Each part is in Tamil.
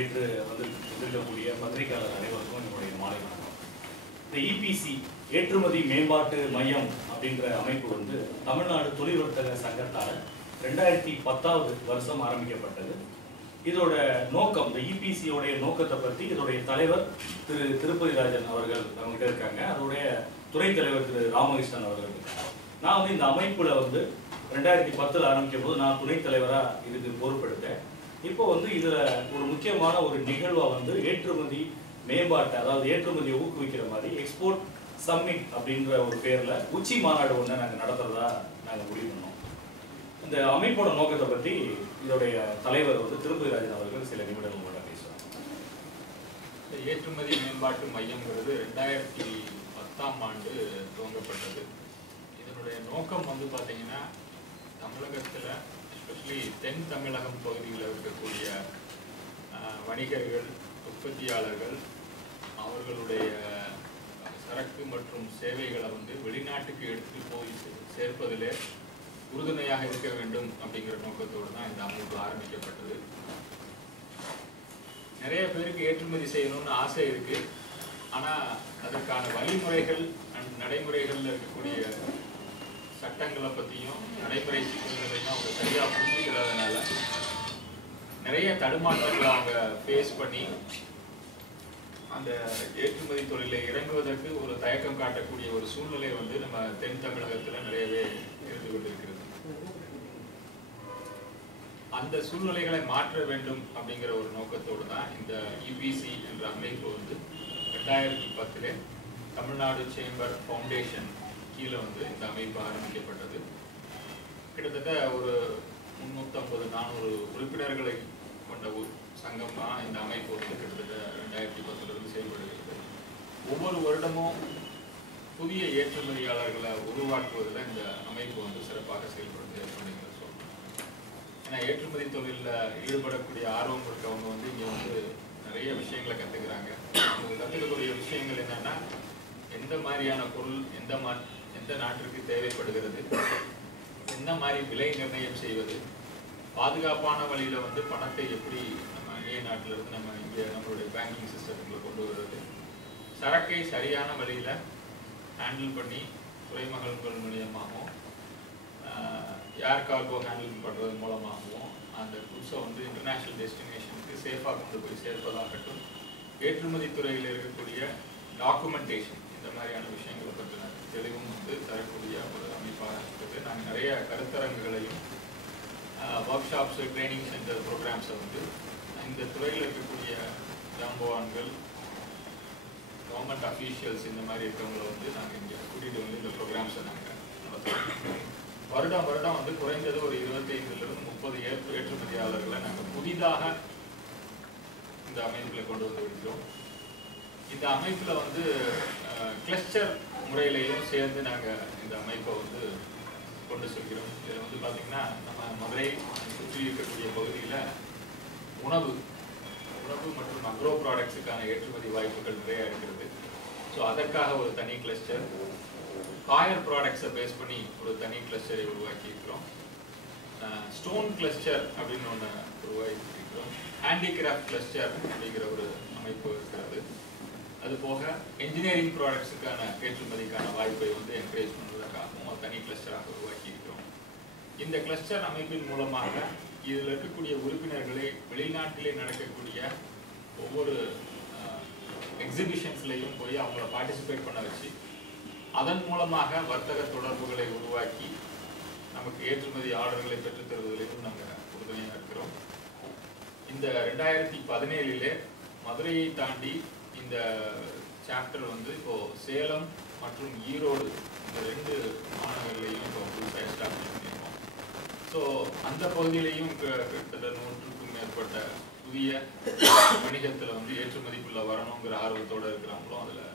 நேற்று வந்து வந்திருக்கக்கூடிய பத்திரிகையாளர் அனைவருக்கும் என்னுடைய மாலை வணக்கம். இந்த இபிசி ஏற்றுமதி மேம்பாட்டு மையம் அப்படின்ற அமைப்பு வந்து தமிழ்நாடு தொழில் வர்த்தக சங்கத்தால் ரெண்டாயிரத்தி பத்தாவது வருஷம் ஆரம்பிக்கப்பட்டது. இதோட நோக்கம் இந்த இபிசியோடைய நோக்கத்தை பற்றி இதோடைய தலைவர் திரு திருப்பதி ராஜன் அவர்கள் அவங்ககிட்ட இருக்காங்க. அதோடைய துறை தலைவர் திரு ராமகிருஷ்ணன் அவர்கள் இருக்காங்க. நான் வந்து இந்த அமைப்புல வந்து ரெண்டாயிரத்தி பத்தில் ஆரம்பிக்கும் போது நான் துணைத் தலைவராக இதுக்கு பொறுப்பெடுத்தேன். இப்போ வந்து இதுல ஒரு முக்கியமான ஒரு நிகழ்வா வந்து ஏற்றுமதி மேம்பாட்டை அதாவது ஏற்றுமதியை ஊக்குவிக்கிற மாதிரி எக்ஸ்போர்ட் சம்மிட் அப்படின்ற ஒரு பேர்ல உச்சி மாநாடு ஒன்று நாங்கள் நடத்துறதா நாங்கள் முடிவு பண்ணோம். இந்த அமைப்போட நோக்கத்தை பற்றி இதோடைய தலைவர் வந்து திருப்பதி ராஜன் அவர்கள் சில நிமிடங்கள் மூலம் பேசுவாங்க இந்த ஏற்றுமதி மேம்பாட்டு மையம்ங்கிறது ரெண்டாயிரத்தி பத்தாம் ஆண்டு துவங்கப்பட்டது. இதனுடைய நோக்கம் வந்து பார்த்தீங்கன்னா தமிழகத்தில் எஸ்பெஷலி தென் தமிழகம் பகுதியில் இருக்கக்கூடிய வணிகர்கள் உற்பத்தியாளர்கள் அவர்களுடைய சரக்கு மற்றும் சேவைகளை வந்து வெளிநாட்டுக்கு எடுத்து போய் சேர்ப்பதில் சேர்ப்பதிலே உறுதுணையாக இருக்க வேண்டும் அப்படிங்கிற நோக்கத்தோடு தான் இந்த அமைப்பு ஆரம்பிக்கப்பட்டது. நிறைய பேருக்கு ஏற்றுமதி செய்யணும்னு ஆசை இருக்கு. ஆனா அதற்கான வழிமுறைகள் and நடைமுறைகள்ல இருக்கக்கூடிய சட்டங்களை பற்றியும் நடைமுறை சிக்கல்களையும் அவங்க சரியாக புரிஞ்சுக்கிறதுனால நிறைய தடுமாற்றங்களை அவங்க ஃபேஸ் பண்ணி அந்த ஏற்றுமதி தொழிலை இறங்குவதற்கு ஒரு தயக்கம் காட்டக்கூடிய ஒரு சூழ்நிலை வந்து நம்ம தென் தமிழகத்துல நிறையவே இருந்து கொண்டிருக்கிறது. அந்த சூழ்நிலைகளை மாற்ற வேண்டும் அப்படிங்கிற ஒரு நோக்கத்தோடு தான் இந்த இபிசி என்ற அமைப்பு வந்து ரெண்டாயிரத்தி பத்துல தமிழ்நாடு சேம்பர் ஃபவுண்டேஷன் கீழே வந்து இந்த அமைப்பு ஆரம்பிக்கப்பட்டது. கிட்டத்தட்ட ஒரு முந்நூற்றம்பது நானூறு உறுப்பினர்களை கொண்ட ஒரு சங்கம் தான் இந்த அமைப்பு வந்து கிட்டத்தட்ட ரெண்டாயிரத்தி பத்துலேருந்து செயல்படுகிறது. ஒவ்வொரு வருடமும் புதிய ஏற்றுமதியாளர்களை உருவாக்குவதில் இந்த அமைப்பு வந்து சிறப்பாக செயல்படுது அப்படிங்கிறத சொல்லணும் ஏன்னா ஏற்றுமதி தொழிலில் ஈடுபடக்கூடிய ஆர்வம் இருக்கவங்க வந்து இங்கே வந்து நிறைய விஷயங்களை கற்றுக்கிறாங்க அவங்க கற்றுக்கக்கூடிய விஷயங்கள் என்னன்னா எந்த மாதிரியான பொருள் எந்த மாதிரி எந்த நாட்டிற்கு தேவைப்படுகிறது? என்ன மாதிரி விலை நிர்ணயம் செய்வது? பாதுகாப்பான வழியில் வந்து பணத்தை எப்படி நம்ம அந்நிய நாட்டிலிருந்து நம்ம இங்கே நம்மளுடைய பேங்கிங் சிஸ்டத்துக்குள்ள கொண்டு வருவது? சரக்கை சரியான வழியில் ஹேண்டில் பண்ணி துறைமகள்கள் மூலியமாகவும் ஆஹ், ஏர் கார்கோ ஹேண்டில் பண்ணுறது மூலமாகவும் அந்த குட்ஸை வந்து இன்டர்நேஷ்னல் டெஸ்டினேஷனுக்கு சேஃபாக கொண்டு போய் சேர்ப்பதாகட்டும். ஏற்றுமதி துறையில் இருக்கக்கூடிய டாக்குமெண்டேஷன் இந்த மாதிரியான விஷயங்கள் தெளிவும் வந்து தரக்கூடிய ஒரு அமைப்பாக இருக்குது. நாங்கள் நிறைய கருத்தரங்குகளையும் ஒர்க் ஷாப்ஸு ட்ரைனிங் சென்டர் ப்ரோக்ராம்ஸை வந்து இந்த துறையில் இருக்கக்கூடிய ஜாம்பவான்கள் கவர்மெண்ட் அஃபீஷியல்ஸ் இந்த மாதிரி இருக்கிறவங்கள வந்து நாங்கள் இங்கே கூட்டிகிட்டு வந்து இந்த ப்ரோக்ராம்ஸை நாங்கள் நடத்துகிறோம் வருடம் வருடம் வந்து குறைந்தது ஒரு இருபத்தைந்துலேருந்து முப்பது ஏற்று ஏற்றுமதியாளர்களை நாங்கள் புதிதாக இந்த அமைப்பில் கொண்டு வந்து விடுகிறோம். இந்த அமைப்பில் வந்து கிளஸ்டர் முறையிலையும் சேர்ந்து நாங்கள் இந்த அமைப்பை வந்து கொண்டு செல்கிறோம். இதில் வந்து பார்த்திங்கன்னா நம்ம மதுரை சுற்றி இருக்கக்கூடிய பகுதியில் உணவு உணவு மற்றும் அக்ரோ ப்ராடக்ட்ஸுக்கான ஏற்றுமதி வாய்ப்புகள் நிறைய இருக்கிறது. ஸோ அதற்காக ஒரு தனி கிளஸ்டர் காயர் ப்ராடக்ட்ஸை பேஸ் பண்ணி ஒரு தனி கிளஸ்டரை உருவாக்கி இருக்கிறோம் ஸ்டோன் கிளஸ்டர் அப்படின்னு ஒன்று உருவாக்கி இருக்கிறோம் ஹேண்டிகிராஃப்ட் கிளஸ்டர் அப்படிங்கிற ஒரு அமைப்பு இருக்கிறது. அது போக இன்ஜினியரிங் ப்ராடக்ட்ஸுக்கான ஏற்றுமதிக்கான வாய்ப்பை வந்து என்கரேஜ் பண்ணுவதற்காகவும் ஒரு தனி கிளஸ்டராக உருவாக்கி இருக்கிறோம். இந்த கிளஸ்டர் அமைப்பின் மூலமாக இதில் இருக்கக்கூடிய உறுப்பினர்களை வெளிநாட்டிலே நடக்கக்கூடிய ஒவ்வொரு எக்ஸிபிஷன்ஸ்லையும் போய் அவங்கள பார்ட்டிசிபேட் பண்ண வச்சு அதன் மூலமாக வர்த்தக தொடர்புகளை உருவாக்கி நமக்கு ஏற்றுமதி ஆர்டர்களை பெற்றுத் தருவதிலும் நாங்கள் உறுதுணையாக இருக்கிறோம். இந்த ரெண்டாயிரத்தி பதினேழிலே மதுரையை தாண்டி இந்த சாப்டர் வந்து இப்போ சேலம் மற்றும் ஈரோடு இந்த ரெண்டு மாநகர்களையும் இப்போ புதுசாக எஸ்டாப்ளிஷ் பண்ணியிருக்கோம். ஸோ அந்த பகுதியிலையும் கிட்டத்தட்ட நூற்றுக்கும் மேற்பட்ட புதிய வணிகத்தில் வந்து ஏற்றுமதிக்குள்ள வரணுங்கிற ஆர்வத்தோட இருக்கிறவங்களும் அதில்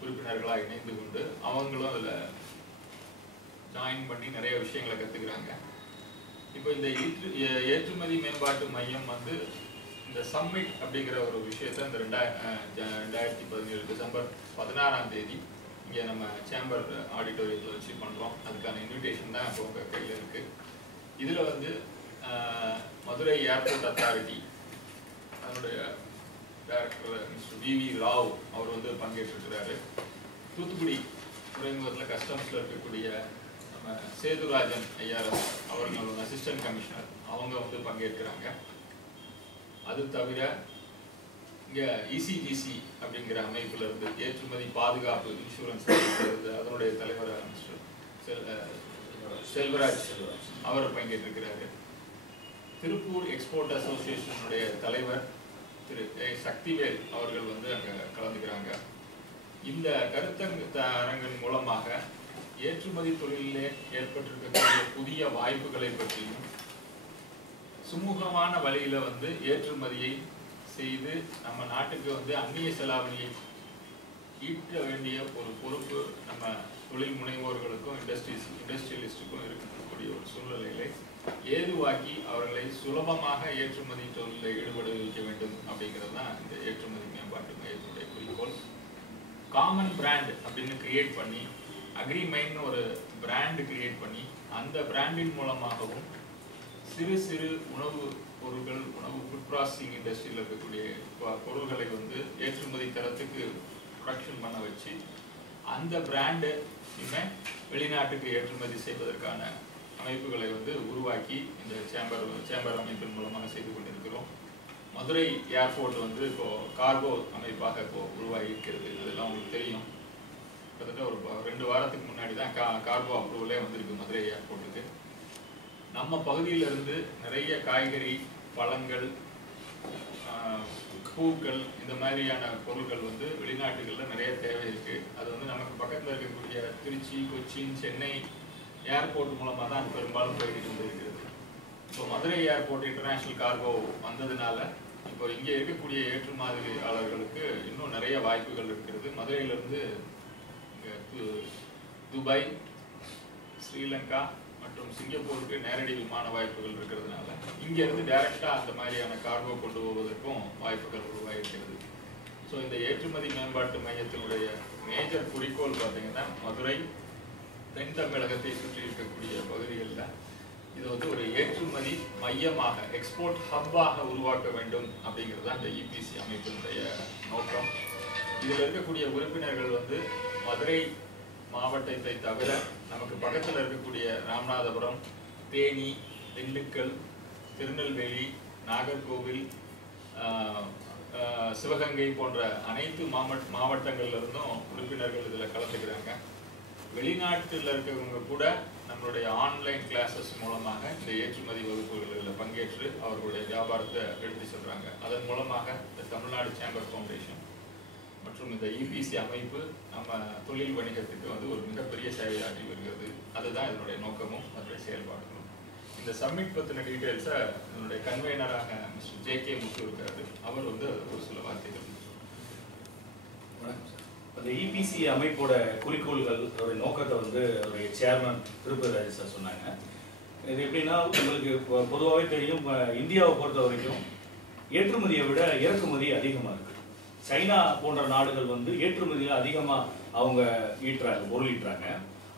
உறுப்பினர்களாக இணைந்து கொண்டு அவங்களும் அதில் ஜாயின் பண்ணி நிறைய விஷயங்களை கற்றுக்குறாங்க இப்போ இந்த ஏற்று ஏ- ஏற்றுமதி மேம்பாட்டு மையம் வந்து இந்த சம்மிட் அப்படிங்கிற ஒரு விஷயத்தை இந்த ரெண்டாயிர ஜ- ரெண்டாயிரத்தி பதினேழு டிசம்பர் பதினாறாம் தேதி இங்கே நம்ம சேம்பர் ஆடிட்டோரியத்தில் வச்சு பண்ணுறோம் அதுக்கான இன்விடேஷன் தான் இப்போ உங்கள் கையில் இருக்குது இதில் வந்து மதுரை ஏர்போர்ட் அத்தாரிட்டி அதனுடைய director mister V V Rao அவர் வந்து பங்கேற்றிருக்கிறாரு. தூத்துக்குடி துறைமுகத்தில் கஸ்டம்ஸில் இருக்கக்கூடிய நம்ம சேதுராஜன் ஐஆர்எஸ் அவர்கள் அசிஸ்டன்ட் கமிஷனர் அவங்க வந்து பங்கேற்கிறாங்க. அது தவிர இங்கே இசிஜிசி அப்படிங்கிற அமைப்புல இருந்து ஏற்றுமதி பாதுகாப்பு இன்சூரன்ஸ் இருந்து அதனுடைய தலைவர் செல்- செல்வராஜ் அவர் பங்கேற்றிருக்கிறாரு திருப்பூர் எக்ஸ்போர்ட் அசோசியேஷனுடைய தலைவர் திரு ஏ. சக்திவேல் அவர்கள் வந்து அங்க கலந்துக்கிறாங்க இந்த கருத்தங்க அரங்கின் மூலமாக ஏற்றுமதி தொழிலே ஏற்பட்டிருக்கக்கூடிய புதிய வாய்ப்புகளை பற்றியும் சுமூகமான வழியில் வந்து ஏற்றுமதியை செய்து நம்ம நாட்டுக்கு வந்து அந்நிய செலாவணியை ஈட்ட வேண்டிய ஒரு பொறுப்பு நம்ம தொழில் முனைவோர்களுக்கும் இண்டஸ்ட்ரீஸ் இண்டஸ்ட்ரியலிஸ்டுக்கும் இருக்கக்கூடிய ஒரு சூழ்நிலைகளை ஏதுவாக்கி அவர்களை சுலபமாக ஏற்றுமதி தொழிலில் ஈடுபட வைக்க வேண்டும் அப்படிங்கிறது தான் இந்த ஏற்றுமதி மேம்பாட்டு மையத்தினுடைய குறிக்கோள். காமன் பிராண்ட் அப்படின்னு கிரியேட் பண்ணி அக்ரிமைன்னு ஒரு பிராண்ட் கிரியேட் பண்ணி அந்த பிராண்டின் மூலமாகவும் சிறு சிறு உணவு பொருட்கள் உணவு ஃபுட் ப்ராசஸிங் இண்டஸ்ட்ரியில் இருக்கக்கூடிய பொருட்களை பொருள்களை வந்து ஏற்றுமதி தரத்துக்கு ப்ரொடக்ஷன் பண்ண வச்சு அந்த பிராண்டு இனிமே வெளிநாட்டுக்கு ஏற்றுமதி செய்வதற்கான அமைப்புகளை வந்து உருவாக்கி இந்த சேம்பர் சேம்பர் அமைப்பின் மூலமாக செய்து கொண்டிருக்கிறோம். மதுரை ஏர்போர்ட் வந்து இப்போது கார்கோ அமைப்பாக இப்போ உருவாகி இருக்கிறது. அதெல்லாம் உங்களுக்கு தெரியும். கிட்டத்தட்ட ஒரு ரெண்டு வாரத்துக்கு முன்னாடி தான் கா கார்கோ அப்ரூவலே வந்திருக்கு மதுரை ஏர்போர்ட்டுக்கு நம்ம பகுதியிலிருந்து நிறைய காய்கறி பழங்கள் பூக்கள் இந்த மாதிரியான பொருட்கள் வந்து வெளிநாட்டுகளில் நிறைய தேவை இருக்குது அது வந்து நமக்கு பக்கத்தில் இருக்கக்கூடிய திருச்சி கொச்சின் சென்னை ஏர்போர்ட் மூலமாக தான் பெரும்பாலும் போயிட்டு இருக்கிறது இப்போ மதுரை ஏர்போர்ட் இன்டர்நேஷ்னல் கார்கோ வந்ததுனால இப்போ இங்கே இருக்கக்கூடிய ஏற்றுமதியாளர்களுக்கு இன்னும் நிறைய வாய்ப்புகள் இருக்கிறது. மதுரையிலிருந்து இங்கே து- துபாய் ஸ்ரீலங்கா மற்றும் சிங்கப்பூருக்கு நேரடி விமான வாய்ப்புகள் இருக்கிறதுனால இங்கே இருந்து டைரக்டா அந்த மாதிரியான கார்கோ கொண்டு போவதற்கும் வாய்ப்புகள் உருவாகிருக்கிறது ஸோ இந்த ஏற்றுமதி மேம்பாட்டு மையத்தினுடைய மேஜர் குறிக்கோள் பார்த்தீங்கன்னா மதுரை தென் தமிழகத்தை சுற்றி இருக்கக்கூடிய பகுதிகளில் இது வந்து ஒரு ஏற்றுமதி மையமாக எக்ஸ்போர்ட் ஹப்பாக உருவாக்க வேண்டும் அப்படிங்கிறது தான் இந்த இபிசி அமைப்பினுடைய நோக்கம். இதில் இருக்கக்கூடிய உறுப்பினர்கள் வந்து மதுரை மாவட்டத்தை தவிர நமக்கு பக்கத்தில் இருக்கக்கூடிய ராமநாதபுரம் தேனி திண்டுக்கல் திருநெல்வேலி நாகர்கோவில் சிவகங்கை போன்ற அனைத்து மாவட்ட மாவட்டங்களிலிருந்தும் உறுப்பினர்கள் இதில் கலந்துக்கிறாங்க. வெளிநாட்டில் இருக்கிறவங்க கூட நம்மளுடைய ஆன்லைன் கிளாஸஸ் மூலமாக இந்த ஏற்றுமதி வகுப்புகளில் பங்கேற்று அவர்களுடைய வியாபாரத்தை எடுத்து சொல்கிறாங்க அதன் மூலமாக இந்த தமிழ்நாடு சேம்பர் ஃபவுண்டேஷன் மற்றும் இந்த இபிசி அமைப்பு நம்ம தொழில் வணிகத்துக்கு வந்து ஒரு மிகப்பெரிய சேவையாற்றி வருகிறது. அதுதான் இதனுடைய நோக்கமும் அதனுடைய செயல்பாடுகளும். இந்த சம்மிட் பற்றின டீட்டெயில்ஸை இதனுடைய கன்வீனராக மிஸ்டர் ஜே கே முத்து இருக்காரு அவர் வந்து ஒரு சில வார்த்தைகள் வணக்கம் சார். அந்த இபிசி அமைப்போட குறிக்கோள்கள் அதோட நோக்கத்தை வந்து அவருடைய சேர்மன் திருப்பதி சார் சொன்னாங்க. இது எப்படின்னா உங்களுக்கு பொதுவாகவே தெரியும் இந்தியாவை பொறுத்த வரைக்கும் ஏற்றுமதியை விட இறக்குமதி அதிகமாக இருக்கு. சைனா போன்ற நாடுகள் வந்து ஏற்றுமதியில் அதிகமாக அவங்க ஈட்டுறாங்க பொருள் ஈட்டுறாங்க.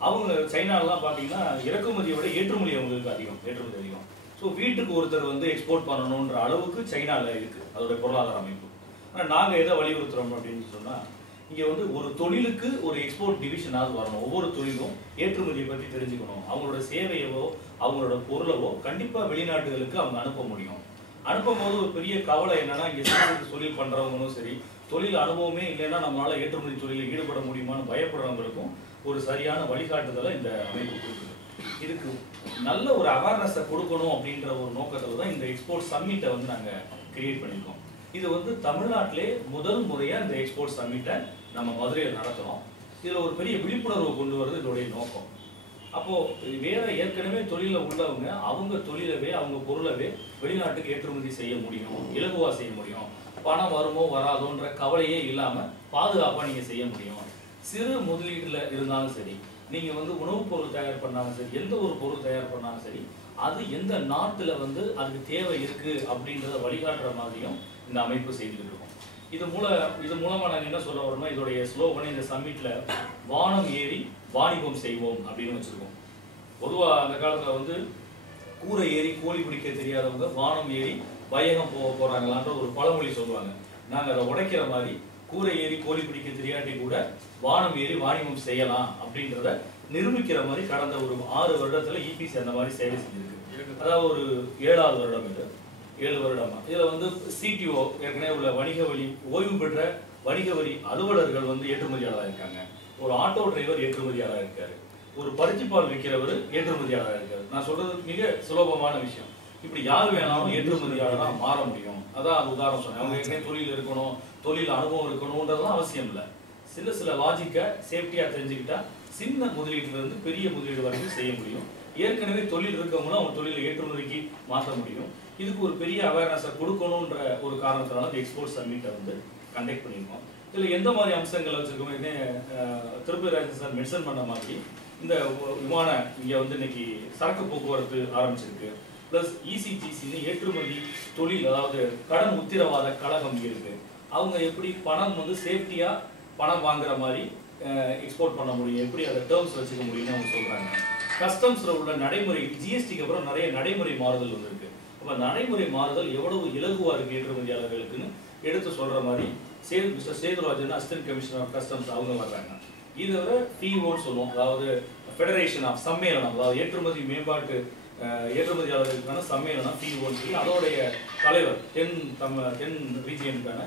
அவங்க சைனாலாம் பார்த்தீங்கன்னா இறக்குமதியை விட ஏற்றுமதி அவங்களுக்கு அதிகம் ஏற்றுமதி அதிகம். ஸோ வீட்டுக்கு ஒருத்தர் வந்து எக்ஸ்போர்ட் பண்ணணுன்ற அளவுக்கு சைனாவில் இருக்கு அதோட பொருளாதார அமைப்பு. ஆனால் நாங்கள் எதை வலியுறுத்துறோம் அப்படின்னு சொன்னால் இங்கே வந்து ஒரு தொழிலுக்கு ஒரு எக்ஸ்போர்ட் டிவிஷனாவது வரணும். ஒவ்வொரு தொழிலும் ஏற்றுமதியை பற்றி தெரிஞ்சுக்கணும். அவங்களோட சேவையவோ அவங்களோட பொருளவோ கண்டிப்பாக வெளிநாட்டுகளுக்கு அவங்க அனுப்ப முடியும். அனுப்பும் போது ஒரு பெரிய கவலை என்னன்னா இங்கே தொழில் பண்ணுறவங்களும் சரி தொழில் அனுபவமே இல்லைன்னா நம்மளால ஏற்றுமதி தொழிலில் ஈடுபட முடியுமான்னு பயப்படுறவங்களுக்கும் ஒரு சரியான வழிகாட்டுதலை இந்த அமைப்பு கொடுக்குது. இதுக்கு நல்ல ஒரு அவேர்னஸை கொடுக்கணும் அப்படின்ற ஒரு நோக்கத்தில் தான் இந்த எக்ஸ்போர்ட் சம்மிட்டை வந்து நாங்கள் கிரியேட் பண்ணியிருக்கோம். இது வந்து தமிழ்நாட்டிலே முதல் முறையாக இந்த எக்ஸ்போர்ட் சம்மிட்டை நம்ம மதுரையில் நடத்துகிறோம் இதில் ஒரு பெரிய விழிப்புணர்வு கொண்டு வர்றது இதோடைய நோக்கம். அப்போது வேற ஏற்கனவே தொழிலில் உள்ளவங்க அவங்க தொழிலவே அவங்க பொருளவே வெளிநாட்டுக்கு ஏற்றுமதி செய்ய முடியும் இலகுவா செய்ய முடியும். பணம் வருமோ வராதோன்ற கவலையே இல்லாமல் பாதுகாப்பாக நீங்கள் செய்ய முடியும். சிறு முதலீட்டில் இருந்தாலும் சரி நீங்கள் வந்து உணவுப் பொருள் தயார் பண்ணாலும் சரி எந்த ஒரு பொருள் தயார் பண்ணாலும் சரி அது எந்த நாட்டில் வந்து அதுக்கு தேவை இருக்குது அப்படின்றத வழிகாட்டுற மாதிரியும் இந்த அமைப்பு செய்துக்கிட்டு இருக்கோம். இது மூல இது மூலமாக நாங்கள் என்ன சொல்ல வரோம்னா இதோடைய ஸ்லோகனை இந்த சம்மிட்டில் வானம் ஏறி வாணிபம் செய்வோம் அப்படின்னு வச்சுருக்கோம். பொதுவாக அந்த காலத்தில் வந்து கூரை ஏறி கோழி பிடிக்க தெரியாதவங்க வானம் ஏறி வையகம் போக போறாங்களான்ற ஒரு பழமொழி சொல்லுவாங்க. நாங்க அதை உடைக்கிற மாதிரி கூரை ஏறி கோழி பிடிக்க தெரியாட்டி கூட வானம் ஏறி வாணிபம் செய்யலாம் அப்படின்றத நிரூபிக்கிற மாதிரி கடந்த ஒரு ஆறு வருடத்துல இபிசி அந்த மாதிரி சேவை செஞ்சிருக்கு. அதாவது ஒரு ஏழாவது வருடம் இது. ஏழு வருடமா. இதுல வந்து சிடிஓ ஏற்கனவே உள்ள வணிக வழி ஓய்வு பெற்ற வணிக வரி அலுவலர்கள் வந்து ஏற்றுமதியாளராக இருக்காங்க. ஒரு ஆட்டோ டிரைவர் ஏற்றுமதியாளராக இருக்காரு. ஒரு பருத்திப்பால் விற்கிறவர் ஏற்றுமதியாளராக இருக்காரு. நான் சொல்றது மிக சுலபமான விஷயம். இப்படி யார் வேணாலும் ஏற்றுமதியாளராக மாற முடியும். அதான் அது உதாரணம் சொன்னேன். அவங்க ஏற்கனவே தொழில் இருக்கணும் தொழில் அனுபவம் இருக்கணும்ன்றதுலாம் அவசியம் இல்லை. சில சில லாஜிக்கை சேஃப்டியாக தெரிஞ்சுக்கிட்டா சின்ன முதலீட்டிலிருந்து பெரிய முதலீடு வரைக்கும் செய்ய முடியும். ஏற்கனவே தொழில் இருக்கவங்களும் அவங்க தொழிலை ஏற்றுமதிக்கு மாற்ற முடியும். இதுக்கு ஒரு பெரிய அவேர்னஸை கொடுக்கணுன்ற ஒரு காரணத்தினால இந்த எக்ஸ்போர்ட் சம்மிட்டை வந்து கண்டக்ட் பண்ணியிருக்கோம். இதில் எந்த மாதிரி அம்சங்கள் வச்சுருக்கோமே? திருப்பதி ராஜன் சார் மென்ஷன் பண்ண மாதிரி இந்த விமான இங்கே வந்து இன்னைக்கு சரக்கு போக்குவரத்து ஆரம்பிச்சிருக்கு. பிளஸ் இசிஜிசின்னு ஏற்றுமதி தொழில் அதாவது கடன் உத்திரவாத கழகம் இருக்கு. அவங்க எப்படி பணம் வந்து சேஃப்டியா பணம் வாங்குற மாதிரி எக்ஸ்போர்ட் பண்ண முடியும்? எப்படி அதை டேர்ம்ஸ் வச்சுக்க முடியும்னு அவங்க சொல்றாங்க. கஸ்டம்ஸ்ல உள்ள நடைமுறை ஜிஎஸ்டிக்கு அப்புறம் நிறைய நடைமுறை மாறுதல் வந்திருக்கு அப்ப நடைமுறை மாறுதல் எவ்வளவு இலகுவா இருக்கு ஏற்றுமதியாளர்களுக்குன்னு எடுத்து சொல்ற மாதிரி Sethu mister Sethurajan assistant commissioner of customs அவங்க வர்றாங்க. இது வரை பிஓன்னு சொல்லுவோம். அதாவது ஃபெடரேஷன் ஆஃப் சம்மேளனம் அதாவது ஏற்றுமதி மேம்பாட்டு ஏற்றுமதியாளர்களுக்கான சம்மேளனம் பிஓன்னு சொல்லி அதோடைய தலைவர் தென் தம் தென் ரீஜியனுக்கான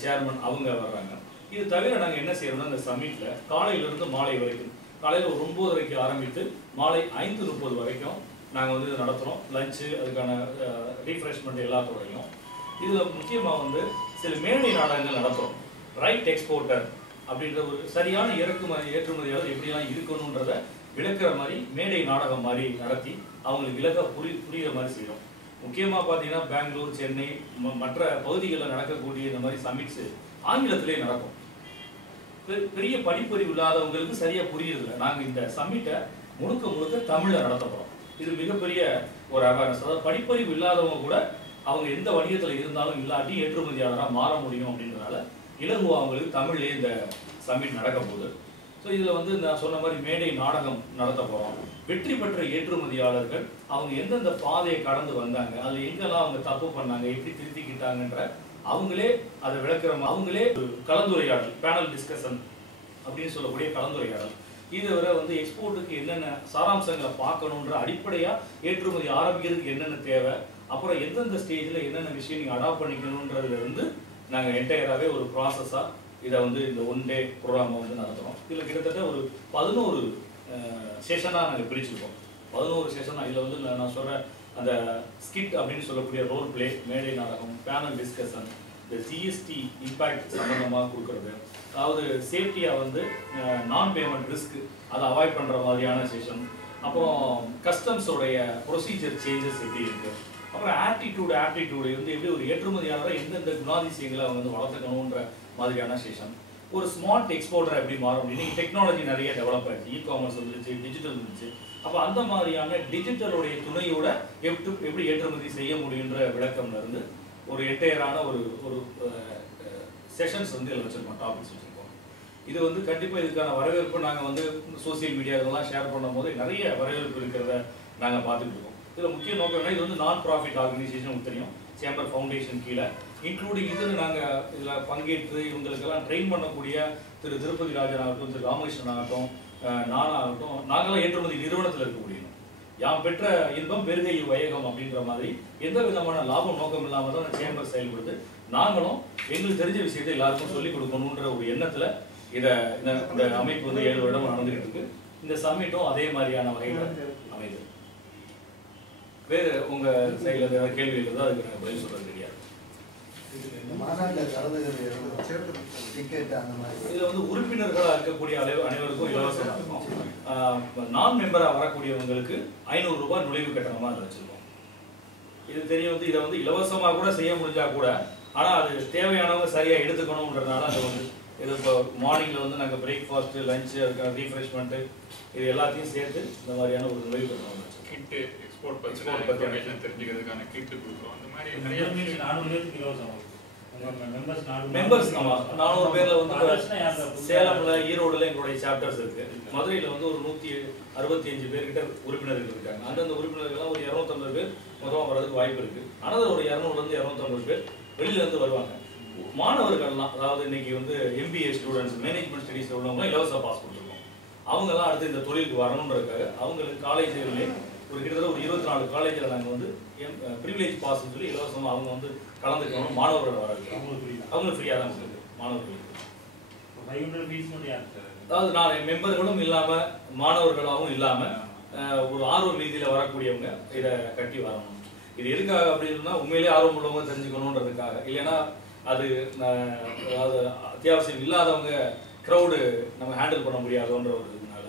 சேர்மன் அவங்க வர்றாங்க. இது தவிர நாங்கள் என்ன செய்யறோம்னா இந்த சம்மிட்ல காலையிலிருந்து மாலை வரைக்கும் காலையில் ஒரு ஒன்பதரைக்கு ஆரம்பித்து மாலை ஐந்து முப்பது வரைக்கும் நாங்கள் வந்து இதை நடத்துகிறோம் லஞ்சு அதுக்கான ரீஃப்ரெஷ்மெண்ட் எல்லாத்தோடையும். இதில் முக்கியமாக வந்து சில மேடை நாடகங்கள் நடத்துகிறோம் ரைட் எக்ஸ்போர்ட்டர் அப்படின்ற ஒரு சரியான இறக்குமதி ஏற்றுமதியாளர் எப்படிலாம் இருக்கணுன்றத விளக்குற மாதிரி மேடை நாடகம் மாதிரி நடத்தி அவங்களுக்கு விலக புரி புரியுற மாதிரி செய்யறோம். முக்கியமா பார்த்தீங்கன்னா பெங்களூர் சென்னை ம- மற்ற பகுதிகளில் நடக்கக்கூடிய இந்த மாதிரி சமிட்ஸ் ஆங்கிலத்திலே நடக்கும். பெ- பெரிய படிப்பறிவு இல்லாதவங்களுக்கு சரியா புரியுறதில்ல. நாங்க இந்த சம்மிட்டை முழுக்க முழுக்க தமிழில் நடத்த போறோம் இது மிகப்பெரிய ஒரு அவேர்னஸ் அதாவது படிப்பறிவு இல்லாதவங்க கூட அவங்க எந்த வணிகத்துல இருந்தாலும் இல்லாட்டி ஏற்றுமதியாளராக மாற முடியும் அப்படின்றனால இலங்குவா அவங்களுக்கு தமிழ்லயே இந்த சம்மிட் நடக்க போகுது. ஸோ இதில் வந்து நான் சொன்ன மாதிரி மேடை நாடகம் நடத்த போகிறோம் வெற்றி பெற்ற ஏற்றுமதியாளர்கள் அவங்க எந்தெந்த பாதையை கடந்து வந்தாங்க அதில் எங்கெல்லாம் அவங்க தப்பு பண்ணாங்க எப்படி திருத்திக்கிட்டாங்கன்ற அவங்களே அதை விளக்குற அவங்களே ஒரு கலந்துரையாடல் பேனல் டிஸ்கஷன் அப்படின்னு சொல்லக்கூடிய கலந்துரையாடல். இதுவரை வந்து எக்ஸ்போர்ட்டுக்கு என்னென்ன சாராம்சங்களை பார்க்கணுன்ற அடிப்படையாக ஏற்றுமதி ஆரம்பிக்கிறதுக்கு என்னென்ன தேவை அப்புறம் எந்தெந்த ஸ்டேஜில் என்னென்ன விஷயம் நீங்கள் அடாப்ட் பண்ணிக்கணுன்றதுல இருந்து நாங்கள் என்டையராகவே ஒரு ப்ராசஸாக இதை வந்து இந்த ஒன் டே ப்ரோக்ராமை வந்து நடத்துகிறோம் இதில் கிட்டத்தட்ட ஒரு பதினோரு செஷனாக நாங்கள் பிரிச்சிருக்கோம். பதினோரு செஷனாக இதில் வந்து நான் நான் சொல்கிற அந்த ஸ்கிட் அப்படின்னு சொல்லக்கூடிய ரோல் பிளே மேடை நாடகம் பேனல் டிஸ்கஷன் இந்த ஜிஎஸ்டி இம்பேக்ட் சம்மந்தமாக கொடுக்கறது. அதாவது சேஃப்டியாக வந்து நான் பேமெண்ட் ரிஸ்க் அதை அவாய்ட் பண்ணுற மாதிரியான செஷன் அப்புறம் கஸ்டம்ஸோடைய ப்ரொசீஜர் சேஞ்சஸ் எப்படி இருக்கு? அப்புறம் ஆப்டிடியூடு ஆப்டிடியூடு வந்து எப்படி ஒரு ஏற்றுமதியாளராக எந்தெந்த குணாதிசயங்களை அவங்க வந்து வளர்த்துக்கணுன்ற மாதிரியான செஷன் ஒரு ஸ்மார்ட் எக்ஸ்போர்ட்டர் எப்படி மாற முடியும் டெக்னாலஜி நிறைய டெவலப் ஆயிடுச்சு. இ காமர்ஸ் வந்துருச்சு டிஜிட்டல் வந்துச்சு அப்போ அந்த மாதிரியான டிஜிட்டலுடைய துணையோட எப்படி எப்படி ஏற்றுமதி செய்ய முடியுன்ற விளக்கம்ல இருந்து ஒரு எட்டையரான ஒரு ஒரு செஷன்ஸ் வந்து இதில் வச்சிருக்கோம் டாபிக்ஸ் வச்சுருக்கோம். இது வந்து கண்டிப்பாக இதுக்கான வரவேற்பு நாங்கள் வந்து சோசியல் மீடியா இதெல்லாம் ஷேர் பண்ணும்போது நிறைய வரவேற்பு இருக்கிறத நாங்கள் பார்த்துட்டு இருக்கோம். இதில் முக்கிய நோக்கம் இது வந்து நான் ப்ராஃபிட் ஆர்கனைசேஷன் தெரியும். சேம்பர் ஃபவுண்டேஷன் கீழே இன்க்ளூடிங் இதில் நாங்கள் இதில் பங்கேற்று இவங்களுக்கெல்லாம் ட்ரெயின் பண்ணக்கூடிய திரு திருப்பதி ராஜன் ஆகட்டும் திரு ராமகிருஷ்ணன் ஆகட்டும் நானாகட்டும் நாங்களாம் ஏற்றுமதி நிறுவனத்தில் இருக்கக்கூடிய யாம் பெற்ற இன்பம் பெருகை வையகம் அப்படின்ற மாதிரி எந்த விதமான லாபம் நோக்கம் இல்லாமல் தான் அந்த சேம்பர் செயல்படுது. நாங்களும் எங்களுக்கு தெரிஞ்ச விஷயத்தை எல்லாருக்கும் சொல்லிக் கொடுக்கணுன்ற ஒரு எண்ணத்தில் இதை இந்த இந்த அமைப்பு வந்து ஏழு வருடம் நடந்துகிட்டு இருக்கு. இந்த சம்மிட்டும் அதே மாதிரியான வகையில் அமைது வேறு உங்கள் சைடில் ஏதாவது கேள்வி இருந்தால் அதுக்கு நாங்கள் பதில் சொல்கிறது கிடையாது இந்த மாநாட்டில் கலந்துக்கிறது டிக்கெட் அந்த மாதிரி இதுல வந்து உறுப்பினர்களா இருக்கக்கூடிய அனைவருக்கும் இலவசமா இருக்கும். ஆஹ் நான் மெம்பரா வரக்கூடியவங்களுக்கு ஐநூறு ரூபாய் நுழைவு கட்டணமா அதை வச்சிருக்கோம். இது தெரிய வந்து இதை வந்து இலவசமா கூட செய்ய முடிஞ்சா கூட ஆனா அது தேவையானவங்க சரியா எடுத்துக்கணும்ன்றதுனால அது வந்து இது இப்போ மார்னிங்ல வந்து நாங்க பிரேக்ஃபாஸ்ட் லஞ்ச் அதுக்கான ரீஃப்ரெஷ்மெண்ட் இது எல்லாத்தையும் சேர்த்து இந்த மாதிரியான ஒரு நுழைவு கட்டணம் வச்சிருக்கோம். கிட்டு எக்ஸ்போர்ட் பத்தின இன்ஃபர்மேஷன் தெரிஞ்சுக்கிறதுக்கான கிட்டு கொடுக்குறோம். அந்த மாதிரி நிறைய நானூறு பேருக்கு இலவசம் மெம்பர்ஸ் நானூறு மெம்பர்ஸ் ஆமா. நானூறு பேர்ல வந்து? சேலம்ல ஈரோடுல எங்களுடைய சாப்டர்ஸ் இருக்கு. மதுரையில வந்து ஒரு நூத்தி அறுபத்தி அஞ்சு பேர்கிட்ட உறுப்பினர்கள் இருக்காங்க. அந்தந்த உறுப்பினர்கள்லாம் ஒரு இருநூத்தம்பது பேர் மொத்தமா வர்றதுக்கு வாய்ப்பு இருக்கு. ஆனா அதுல ஒரு இருநூறுல இருந்து இருநூத்தம்பது பேர் வெளியில இருந்து வருவாங்க. மாணவர்கள்லாம் அதாவது இன்னைக்கு வந்து எம்பிஏ ஸ்டூடெண்ட்ஸ் மேனேஜ்மெண்ட் ஸ்டடீஸ் உள்ளவங்க இலவச பாஸ் கொடுத்துருக்கோம். அவங்கெல்லாம் அடுத்து இந்த தொழிலுக்கு வரணுன்றதுக்காக அவங்களுக்கு காலேஜ்களிலே ஒரு கிட்டத்தட்ட ஒரு இருபத்தி நாலு காலேஜில் நாங்கள் வந்து ப்ரிவிலேஜ் பாஸ்ன்னு சொல்லி இலவசமாக அவங்க வந்து கலந்துக்கணும் மாணவர்கள் வர அவங்களுக்கு ஃப்ரீயாக தான். கொடுக்குது. மாணவர்களுக்கு அதாவது நான் மெம்பர்களும் இல்லாம மாணவர்களாகவும் இல்லாம அஹ், ஒரு ஆர்வம் ரீதியில வரக்கூடியவங்க இதை கட்டி வரணும். இது எதுக்காக அப்படின்னா உண்மையிலேயே ஆர்வம் உள்ளவங்க தெரிஞ்சுக்கணுன்றதுக்காக. இல்லைன்னா அது அதாவது அத்தியாவசியம் இல்லாதவங்க க்ரௌடு நம்ம ஹேண்டில் பண்ண முடியாதோன்ற ஒரு இதனால.